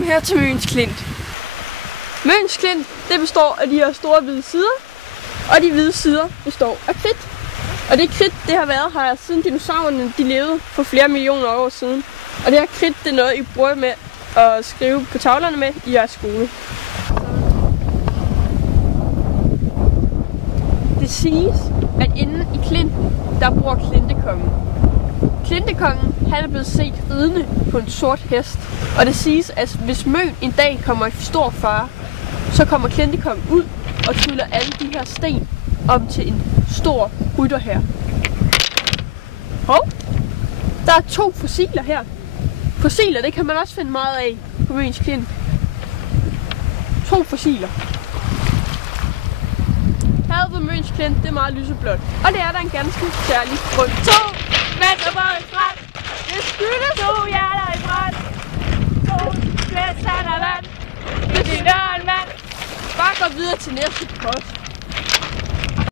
Velkommen her til Møns Klint. Møns Klint, det består af de her store hvide sider, og de hvide sider består af kridt. Og det kridt, det har været her siden dinosaurerne de levede for flere millioner år siden. Og det her kridt, det er noget, I bruger med at skrive på tavlerne med i jeres skole. Det siges, at inde i Klinten, der bor Klintekongen. Klintekongen, han er blevet set ridende på en sort hest. Og det siges, at hvis Møn en dag kommer i stor fare, så kommer Klintekongen ud og tryller alle de her sten om til en stor rytter her. Hov, der er 2 fossiler her. Fossiler, det kan man også finde meget af på Møns Klint. 2 fossiler. Havet på Møns Klint, det er meget lyseblåt. Og det er der en ganske særlig grund. 2 meter på en strand. Det skyldes 2 hjerter i brand. 2 glæs af vand. Det er en mand. Bare gå videre til næste post.